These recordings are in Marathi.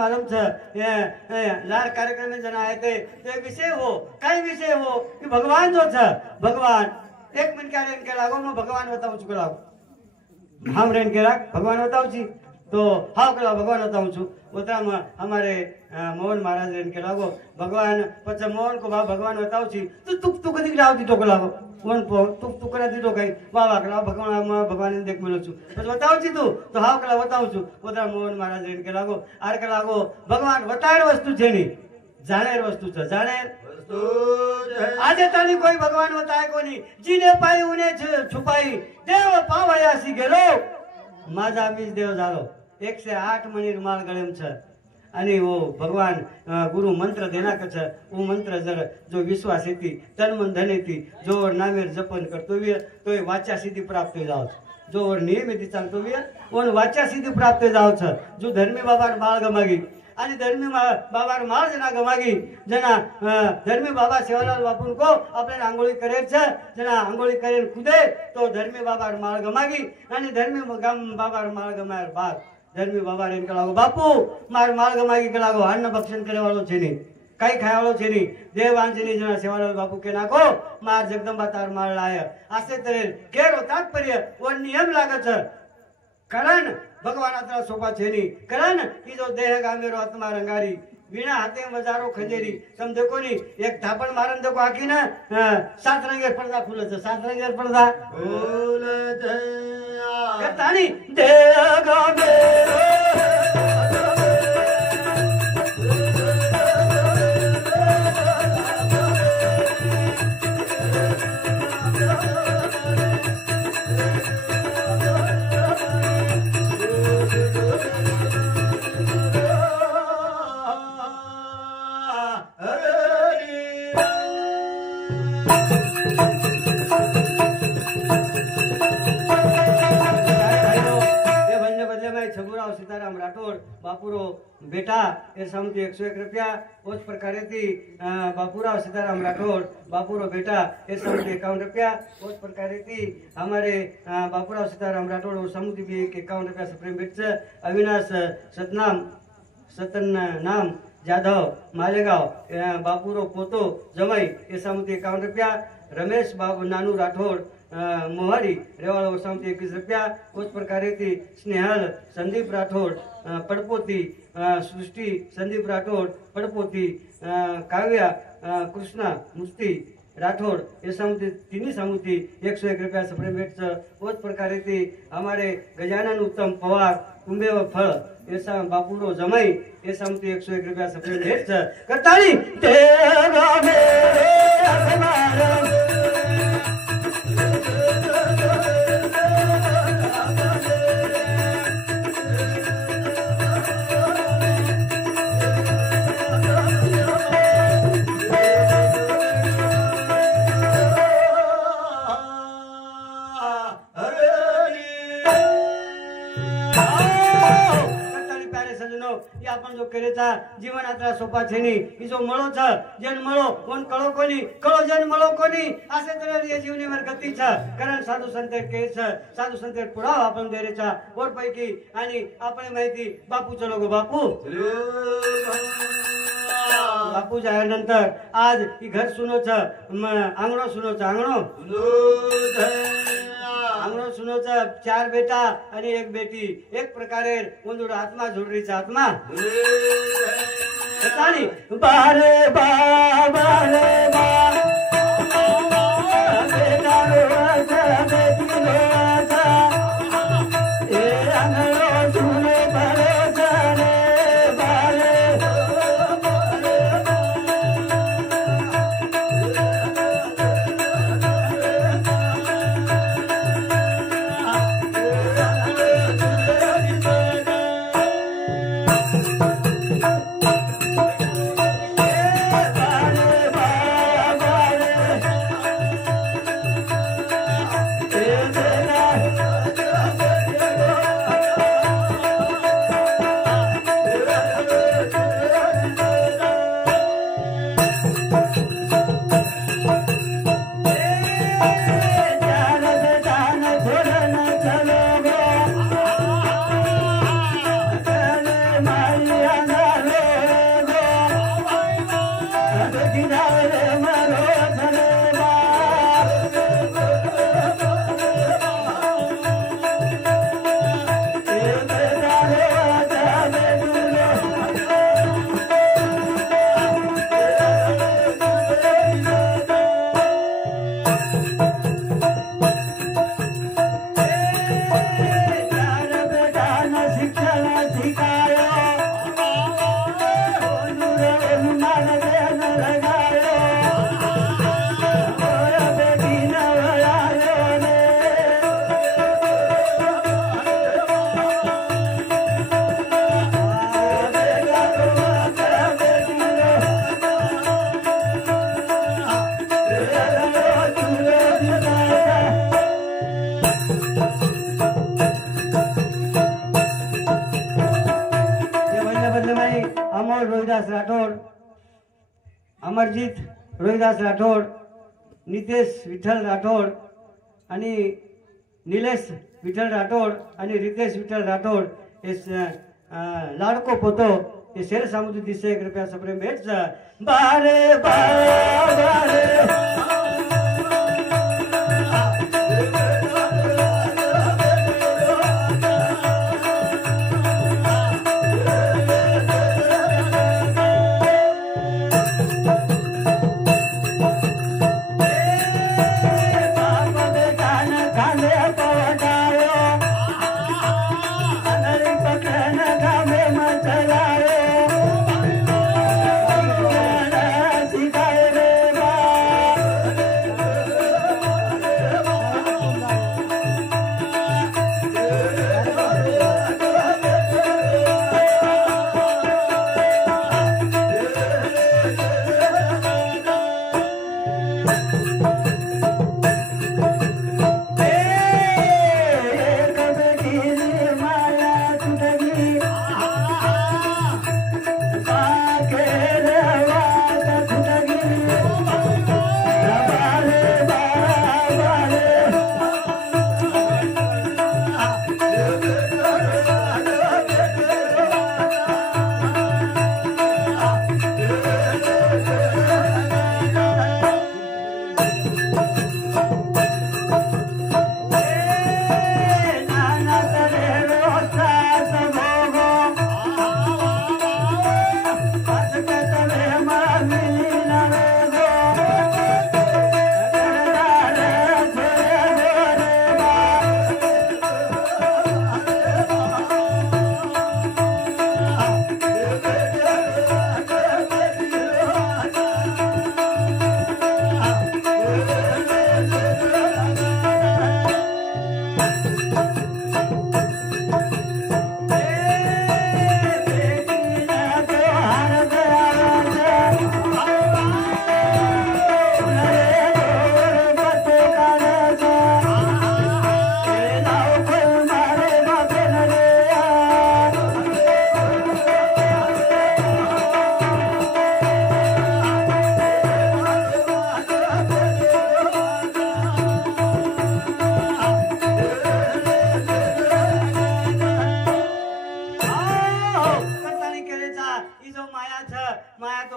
मालूम छ लार कार्यक्रम में जना आए थे तो विषय हो कई विषय हो कि भगवान जो छ भगवान एक मिनट क्या रेन के लागो मैं भगवान बताऊं चुके लागो हम रेन के लाग भगवान बताऊं छी तो हाँ कला भगवान बताऊं छु उतना हमारे मोहन महाराज रेन के लागो भगवान पचा मोहन को भगवान बताऊं छी तो तू कदी राव दी तो लागो वन पो तू करा दी तो कई वाह कला भगवान भगवान ने देख मिलो छु बस बताऊं छी तू तो हाँ कला बताऊं छु उतना मोहन महाराज रेन के लागो आर के लागो भगवान बतायर वस्तु छे नी जानेर वस्तु छ जानेर આજે તાની કોઈ ભગવાન બતાય કોની જીને પાઈ ઉને છુપાઈ દેવ પાવયાસી ગેલો માજા બીજ દેવ જાલો 108 મણીર માળ ગળેમ છે અને ઓ ભગવાન ગુરુ મંત્ર દેના કછ ઓ મંત્ર જર જો વિશ્વાસ હતી તન મન ધનેતી જો નામેર જપન કરતો વે તો વાચા સિદ્ધિ પ્રાપ્ત થઈ જાવ જો નિયમિત ચાલતો વે ઓન વાચા સિદ્ધિ પ્રાપ્ત થઈ જાવ છે જો ધર્મી બાબા બાળ ગમાગી आणि धर्मी बाबा माळ जना गमागी जना धर्मी बाबा सेवालाल बापू को अपने आंगोळी करे छे जना आंगोळी करे कूदे तो धर्मी बाबा माळ गमागी आणि धर्मी बाबा माळ गमायर बाद धर्मी बाबा रेन के लागो बापू मार माळ गमागी के लागो अन्न भक्षण करे वालो छे नी कई खाय वालो छे नी देव आंजनी जना सेवालाल बापू के नाखो मार जगदंबा तार माळ लाय आसे तरे केरो तात्पर्य व नियम लागे छे कारण भगवान आत्रा सोपा छेनी कारण की जो देह गामेरो आत्मा रंगारी वीणा हाथे बजारो खंजेरी तम देखो नी एक थापण मारन देखो आखी ना 7 रंगेर पर्दा खुले छे 7 रंगेर पर्दा खुले छे कतानी देह गामेरो सीताराम राठौड़ बापूरो बेटा ए समझ 101 रुपया उस प्रकार थी बापूराव सीताराम राठौड़ बापूरो बेटा ए समझ 51 रुपया उस प्रकार थी हमारे बापूराव सीताराम राठौड़ समुद्र भी 51 रुपया सुप्रीम भेट से अविनाश सतन नाम जाधव मालेगांव बापूरो पोतो जमाई ए समझ 51 रुपया रमेश बाबू नानू राठौड़ मोहारी रेवाड़ा ओसामती 21 रुपया उस प्रकार थी स्नेहल संदीप राठौड़ पड़पोती सृष्टि संदीप राठौड़ पड़पोती काव्या कृष्णा मुस्ती राठौड़ ये समुति तीनी समुति 101 रुपया सफरे भेट उस प्रकार थी हमारे गजानन उत्तम पवार कुंभे व फल ऐसा बापूरो जमाई ये समुति 101 रुपया सफरे भेट करताली तेरा मेरे आसमान जो करेचा जीवन आत्रा सोपा छेनी ई जो मळो छ जन मळो कोण कळो कोनी कळो जन मळो कोनी असे तरह ये जीवनी वर गती छ कारण साधू संत के छ साधू संत पुराव आपण देरे छ और पैकी आणि आपण माहिती बापू चलो गो बापू बापू जाय नंतर आज ई घर सुनो छ आंगणो सुनो छ आंगणो आंगणो सुनो छ 4 बेटा आणि 1 बेटी एक प्रकारे ओंदुर आत्मा जोडरीचा आत्मा बतानी बारे बाबा रे बा बेटा रोजा बेटी रोजा ए आंगणो सुने बारे जाने बारे अमोल रोहिदास राठोड, अमरजीत रोहिदास राठोड, नितेश विठ्ठल राठोड आणि निलेश विठ्ठल राठोड आणि रितेश विठ्ठल राठोड हे लाडको पोतो हे शेर सामुद्री दिसे 1 रुपया सप्रेम भेट बारे बारे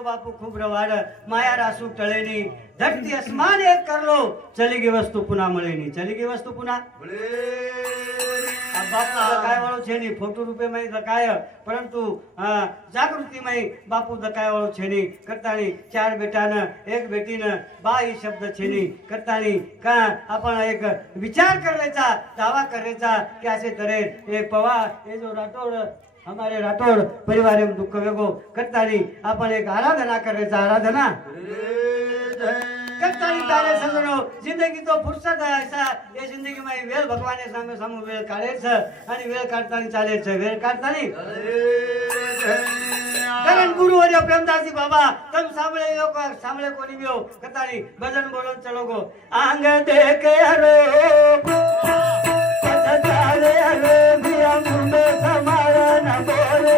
बापू खूब रवाड माया रासू टळेनी धरती अस्मान एक करलो चली गी वस्तू पुन्हा मळेनी चली गी वस्तू पुन्हा बापू दकाय वाळो छेनी फोटो रूपे में दकाय परंतु जागृति में बापू दकाय वाळो छेनी करतानी 4 बेटा न 1 बेटी न 22 शब्द छेनी करतानी का आपण एक विचार करायचा दावा करायचा की असे तरे हे पवा हे जो राठोड हमारे राठौड़ परिवार में दुख वेगो करतानी अपन एक आराधना करायचा आराधना करतानी तारे सजनो जिंदगी तो फुर्सत है ऐसा ये जिंदगी में वेळ भगवाने सामे सामू वेळ काढेच आणि वेळ काढतानी चालेच वेळ काढतानी कारण गुरुवर्य प्रेमदासी बाबा तम सांभळे लोक सांभळे कोणी बियो करतानी भजन बोलून चलो गो आंग देखे हरो सजाले हरो बिया मुंडे समारा न बोले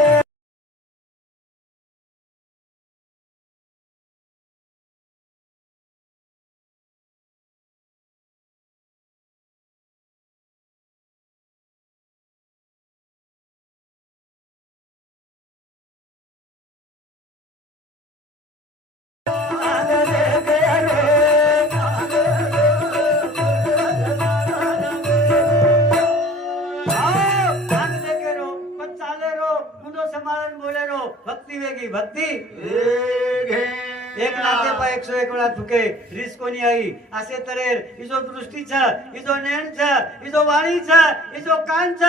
भक्ती वेगी भक्ती एक नाते पा 101 वेळा थुके रिस कोणी आई असे तरेर इजो दृष्टी छ इजो नयन छ इजो वाणी छ इजो कान छ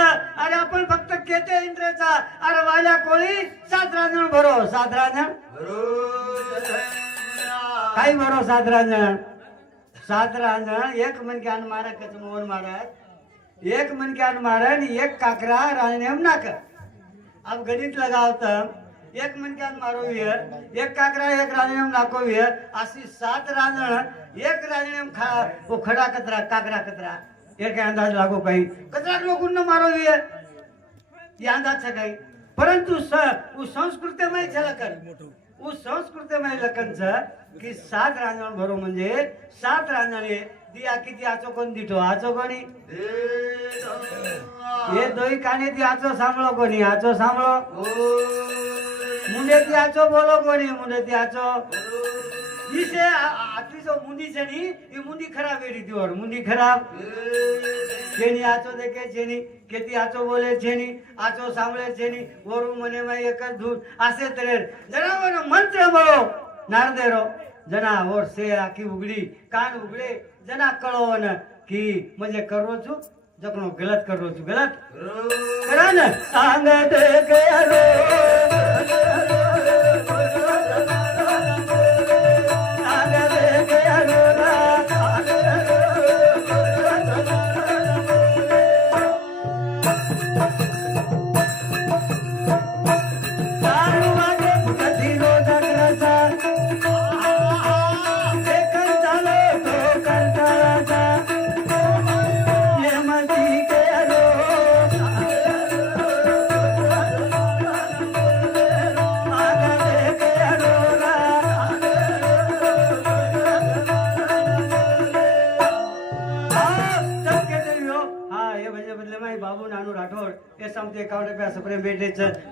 अरे आपण फक्त केते इंद्रिय छ अरे वाल्या कोळी 7 रांजण भरो 7 रांजण काही भरो 7 रांजण 7 रांजण एक मनक्यान मारा कच मोहन महाराज एक मनक्यान मारा आणि एक काकरा राणेम नाक अब गणित लगावतं एक मनक्यान मारो एक काकरा एक राजनेम नाको अशी 7 रांजण एक राजनेम खा खडा कचरा काकरा कचरा एक अंदाज लागो काही कचरा लोक मारो ये अंदाज छ काही પરંતુ संस्कृतीमय છે લખન संस्कृतीमय लखन छ की 7 रांजण भरो म्हणजे 7 रांजणे दिया किती आचो कोण दिठो आचो कोणी हे दोई काने ती आचो सांभळो कोणी आचो सांभळो मुंडे ती आचो बोलो कोणी मुंडे ती आचो इसे आटली जो मुंडी છે ની એ મુંડી ખરાબ એડી દીવર મુંડી ખરાબ જેની આચો દેખે છે ની કેતી આચો બોલે છે ની આચો સાંભળે છે ની ઓરું મને માં એક જ ધૂર આસે તરે જનાવરનો મંત્ર બોલો નારદેરો जना और से आखी उगड़ी कान उगड़े जना कळो न की म्हणजे करो छु जकनो गलत करो छु गलत करा न आंग दे गयो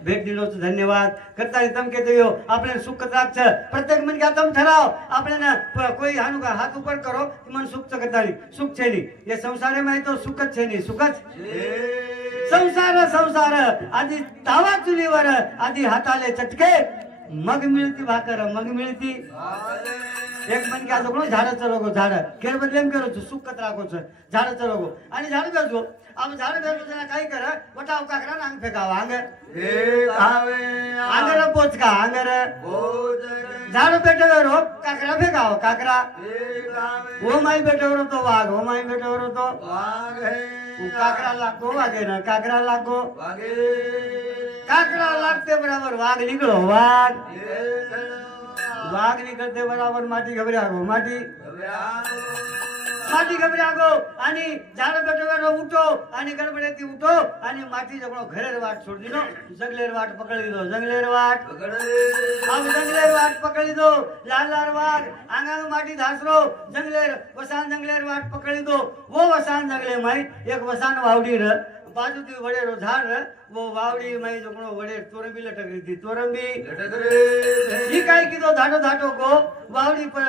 भेट दिलो धन्यवाद करता तम कहते हो आपने सुख कताक छ प्रत्येक मन का तम ठराव आपने ना कोई हानु का हाथ ऊपर करो मन सुख चकताली सुख छे नी ये संसारे में तो सुख छे नी सुख संसार संसार आदि तावा चुलीवर आदि हाताले चटके मग मिळती भाकर मग मिळती एक मन क्या तो झाड चलोगो झाड केर बदलेम करो छु सुख कत राखो छ झाड चलोगो आणि झाड बेसगो अब झाड बेसो जना काय कर वटाव काकरा नांग फेकाव आंग एक आवे आंगर पोचका आंगर झाड पेटवेरो काकरा फेकाव काकरा एक आवे ओ माई बेटवरो तो वाघ ओ माई बेटवरो तो वाघ है काकरा लागो वागे ना काकरा लागो वागे काकरा लागते बराबर वाघ निकलो वाघ ये वाघ निकलते बराबर माटी घबरागो माटी माटी घबरागो आणि झाड बेटवेरो उठो आणि गडबडेती उठो आणि माटी जगणो घरेर वाट सोड दिनो जंगलेर वाट पकड़ी दो जंगलेर वाट अब जंगलेर वाट पकड़ी दो लाल लाल वाघ आंगांग माटी धासरो जंगलेर वसान जंगलेर वाट पकड़ी दो वो वसान जंगले माई एक वसान वावडी र बाजू थी वडेरो झाड़ र वो वावडी माई जगणो वडे तोरंबी लटक रही थी तोरंबी लटक रे ही काय कीधो धाटो धाटो गो वावडी पर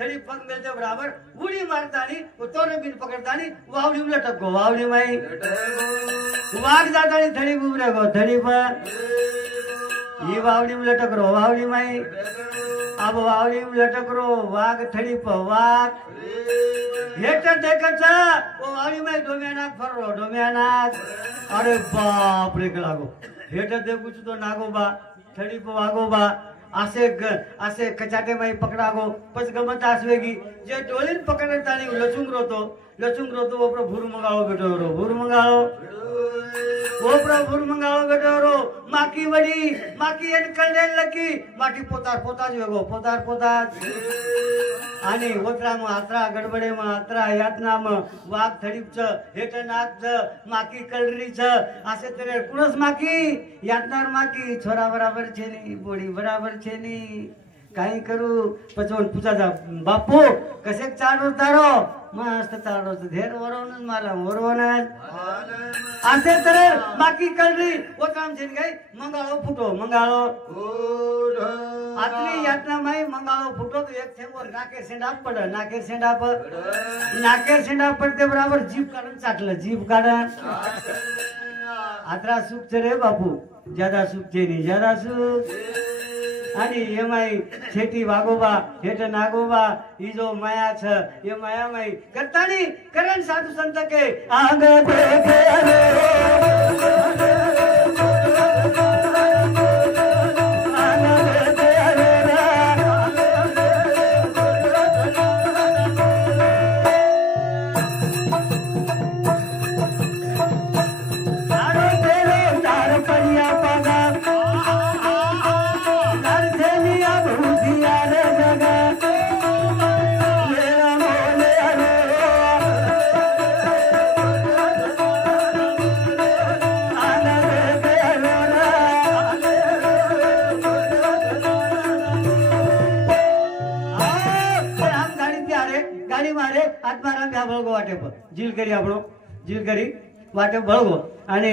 थड़ी पग मिलते बराबर उड़ी मारतानी वो तोरंबी पकड़तानी वावडी लटक गो वावडी माई वाघ जातानी थड़ी उबरे गो थड़ी पर ही वावडी लटक रो वावडी माई अब वावडी लटक रो वाघ थड़ी पर वाघ हेठ देखच वो वावडी माई डोम्यानाक फररो डोम्यानाक अरे बाप रे लागो हेठ देखू तो नागोबा थड़ी पर वागोबा आसे कचाटे माई पकड़ागो पछ गमत आसवेगी जे डोलीन पकड़तानी लचुंगरो तो वो प्रो भूर मंगाळो बेटो रो भूर मंगाळो वो प्रो भूर मंगाळो बेटो रो माकी वडी माकी एन कळलेन लकी माटी पोतार पोताज वेगो पोतार पोताज आणि ओतरा म आत्रा गडबडे म आत्रा यातना म वाघ थडीप छ हेठ नाक छ माकी कलरी छ आसे तेरे कुणस माकी यातनार माकी छोरा बराबर छे नी बोडी बराबर छे नी काही करू पचवण पूछा बापू कसे चाडो तारो मस्त चाडो धेर वरवून मला वरवून असे तर बाकी कळली वो काम छे गई मंगाळो फुटो मंगाळो आतली यातना माई मंगाळो फुटो तो एक थेंगोर नाके सेंडाप पड नाके सेंडाप पडते बराबर जीभ काढून चाटलं जीभ काढून आत्रा सुख छे रे बापू ज्यादा सुख छे नी ज्यादा सुख आणि ये माई छेटी वागोबा हेठ नागोबा ई जो माया छ ये माया माई करतानी करण साधु संत के आंग देखे આત્મારામ ભ્યા ભળગો વાટે પર જીલ કરી આપણો જીલ કરી વાટે ભળગો અને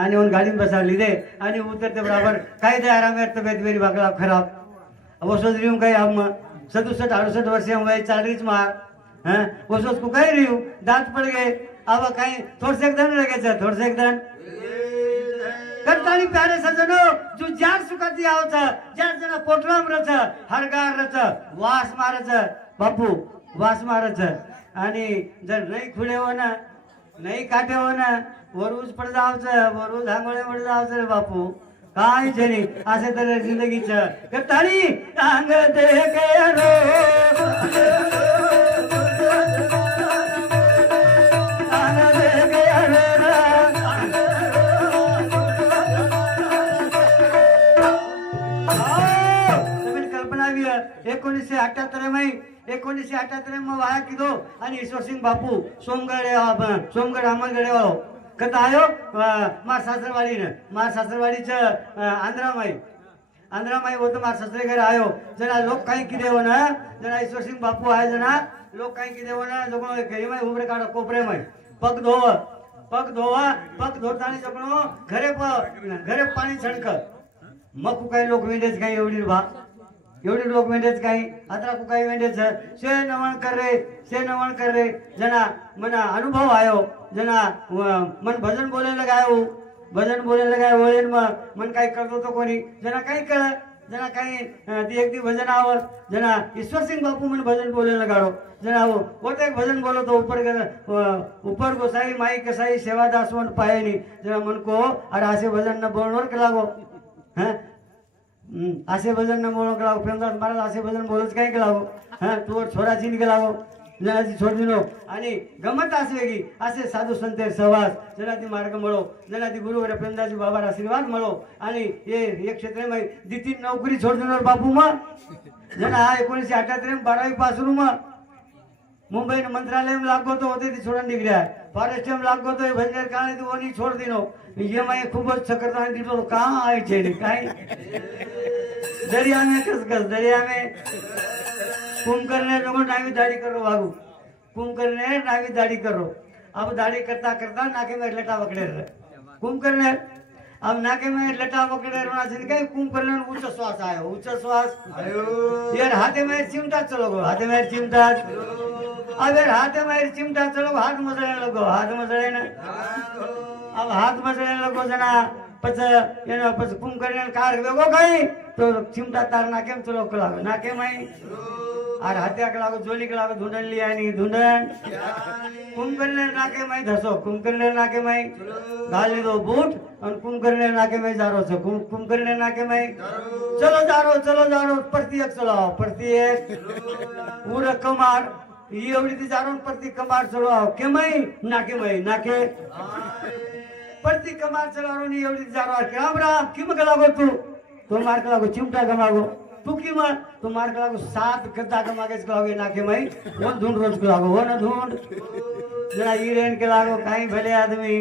આને ઓન ગાડી બસાડી લીધે અને ઉતરતે બરાબર કાયદે આરામે તબિયત વેરી બાકડા ખરાબ ઓછો જ રહ્યું કઈ આમાં 67 68 વર્ષે હું ચાલીસ માર હે ઓછો જ કઈ રહ્યું દાંત પડી ગઈ આવા કઈ થોડસેક દન લાગે છે થોડસેક દન કરતાની પ્યારે સજનો જો જાર સુકાતી આવ છે જાર જણા પોટલામ રચ હરગાર રચ વાસ મારે છે બાપુ વાસ મારે છે અને જર નહીં ખુડેવો ને નહીં કાઢેવો ને વરુજ પડદાવ છે વરુજ આંગળે પડદાવ છે રે બાપુ કાઈ છે નહીં આસે તરે જિંદગી છે કરતાની આંગ દે કે રો एकोणीसशे 1978 वाया किदो आणि ईश्वरसिंग बापू सोमगड अमलगडे वाळो कथा आयो मार सासरवाडीचं आंध्रामाई होतं मार सासरे घरी आयो जना लोक काही किदे हो ना जना ईश्वरसिंग बापू आहे जना लोक काही किदे हो ना जगणो घरीमाई उबरे काढो कोपरेमाई पग धोतानी जगणो घरे पाणी छणक मग काही लोक वेंडेच काही एवढी लोक वेंडेच काही अतरा काही वेंडेच शे नवण कर रे जना मना अनुभव आयो जना मन भजन बोलायला गायो वळेन मन काही करतो तो कोणी जना काही कळ जना काही ती एक दी भजन आवर जना ईश्वरसिंग बापू मन भजन बोलायला गाडो जना होते एक भजन बोलतो ऊपर गोसाई माई कसाई सेवादास वन पायनी जना मन को अरे आसे भजन न बोलवर के लागो हैं आसे भजन न बोलो के लागो प्रेमदास महाराज आसे भजन बोलच काय के लागो हां तू छोराची के लागो जनाची छोड दिनो आणि गमत आसवेगी असे साधू संतेर सहवास जनाती मार्ग मळो जनाती गुरुवर प्रेमदासजी बाबा आशीर्वाद मळो आणि हे क्षेत्रामध्ये दिती नोकरी छोड दिनोर बापू मा जना 1978 12वी पासून मा मुंबई मंत्रालय में लागो तो होते ती छोडन निघल्या फॉरेस्ट में लागो तो भजनेर काणे ती ओनी छोड दिनो ये मैं खूब सकरता दितो का आय छे काय दरिया में दरिया में कुंभकर्ण लोगों नावी दाढ़ी करो बाबू कुंभकर्ण नावी दाढ़ी करो अब दाढ़ी करता नाके में लटा पकड़े रहे कुंभकर्ण अब नाके में लटा पकड़े रहना से कहीं कुंभकर्ण ऊंचा श्वास आयो यार हाथे में चिमटा चलो हाथे में चिमटा अब यार हाथे में चिमटा चलो हाथ मसले ना अब हाथ मसले लगो जना पछ कुंभकर्ण कार वेगो कहीं तो चिमटा तार नाके में चलो लागो नाके में और हाथ्या के लागो जोली के लागो धुंडन लिया नहीं धुंडन कुंभकर्ण नाके में धसो कुंभकर्ण नाके में घाल दो बूट और कुंभकर्ण नाके में जारो छो कुंभकर्ण नाके में चलो जारो प्रत्येक चलाओ प्रत्येक पूरा कमार ये एवढी ती जारो प्रत्येक कमार चलाओ के नाके प्रत्येक कमार चलारो नी एवढी जारो राम किम गलागो तू मार के लागो चिमटा गमागो तू किम तो मार के लागो 7 गद्दा गमागे लागो नाके में वन धुंड रोज के लागो वन धुंड जना ईरेन के लागो काई भले आदमी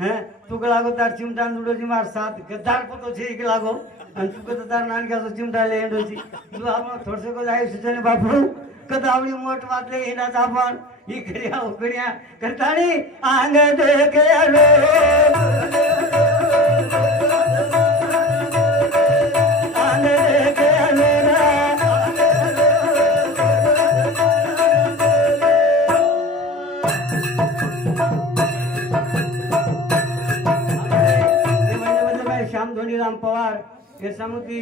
हैं तू के लागो तार चिमटा नुडो जी मार 7 गद्दार को तो छे के लागो अन तू के तार नान के चिमटा ले एंडो जी तू आप थोड़से को जाय सुचने बापू कदावडी मोट बात ले हिना जापन ई करिया करताणी आंग दे के रो राम पवार यशामुती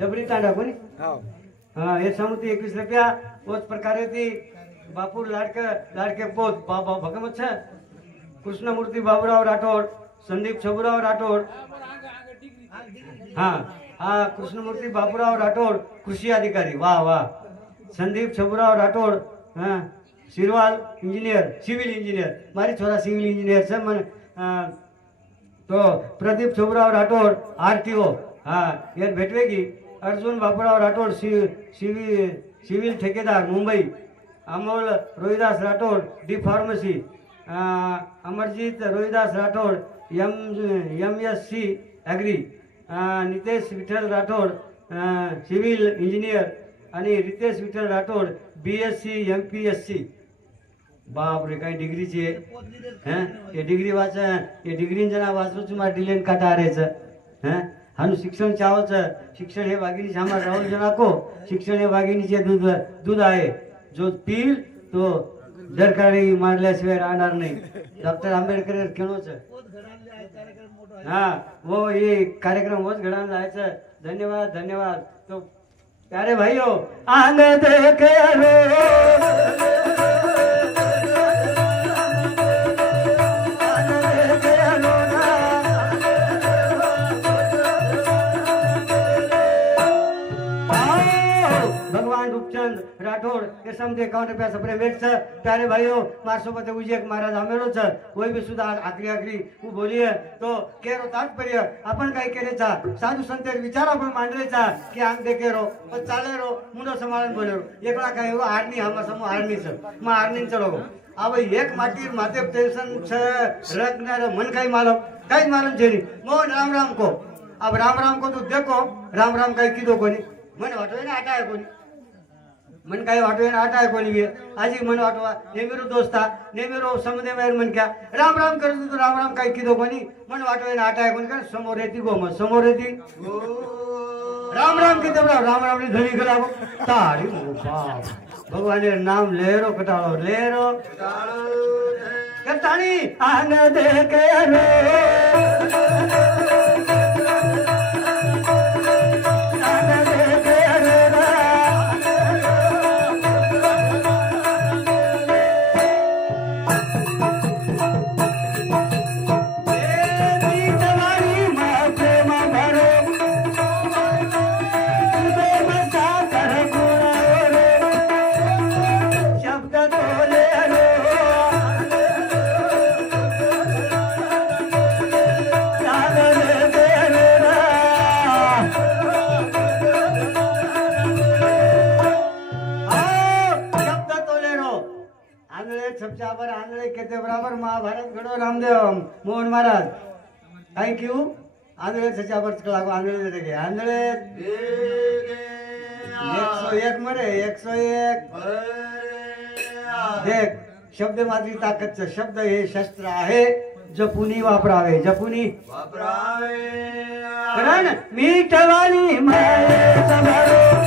डबरी तांडा कोणी हाँ यशामुती 21 रुपया उस प्रकार थी बापू लाडके पोत बाबा भगमत है कृष्णमूर्ति बाबूराव राठौड़ संदीप छबुराव राठौड़ हाँ कृष्णमूर्ति बाबूराव राठौड़ कृषि अधिकारी वाह संदीप छबुराव राठौड़ हाँ सिविल इंजीनियर मारी छोरा सिविल इंजीनियर से मन तो प्रदीप छबुराव राठौड़ आरटीओ हाँ यार भेटवेगी अर्जुन बाबूराव राठौड़ सिविल ठेकेदार Mumbai Amol Rohidas Rathod D pharmacy Amarjeet Rohidas Rathod MSc agri Nitesh Vitthal Rathod civil engineer आणि रितेश विठ्ठल राठौड़ BSc MPSc बापरे काही डिग्रीची आहे हं हे डिग्री वाच हे डिग्री जना वाचूच मा डिलेन काटा हारायचं हं हानु शिक्षण चावचं शिक्षण हे वाघिणी श्यामा राहुल जनाको शिक्षण हे वाघिणीचे दूध आहे जो पील तो जरकारी मारल्याशिवाय राहणार नाही डॉक्टर आंबेडकर केणोच हा वो ये कार्यक्रम होच घडा जायचं धन्यवाद धन्यवाद तो प्यारे भाइयों आंग देखे भगवान रूपचंद राठौड़ ये समझे 51 रुपया सपरे वेट छ प्यारे भाइयों मारसोपते उजेक महाराज आमेलो छ कोई भी सुद्धा आखरी वो बोलिए तो केरो तात्पर्य आपण काय केलेचा साधू संतेर विचार आपण मांडलेचा की आंग दे केरो पण चाले रो मुंडो संभाळून बोलेरो एकला काय हो आर्मी हम समो आर्मी छ मा आर्मी चलो अब एक माटी माते टेंशन छ रखनार मन काय मालूम जेनी मोहन राम राम को अब राम को तू देखो राम काय कीधो कोनी मन वाटोय ना आटा आहे कोणी मन काय वाटोय ना आटा आहे कोणी आजी मन वाटवा नेमिरो दोस्ता नेमिरो समदे मेर मन क्या राम करतो तो राम काय कीधो कोणी मन वाटोय ना आटा आहे कोणी का समोर येती गो मग समोर येती राम कीधो राम नी धनी गला तारी बाप भगवान नाम लेरो कटाळो लेरो कटाणी आंग देखे रे बराबर महाभारत घडो रामदेव मोहन महाराज थैंक यू आंधळे सचावर लागो आंधळे देगे आंधळे 101 मरे 101 देख शब्द माझी ताकदचं शब्द हे शस्त्र आहे जपुनी वापरावे जपुनी कारण मीठवाली माये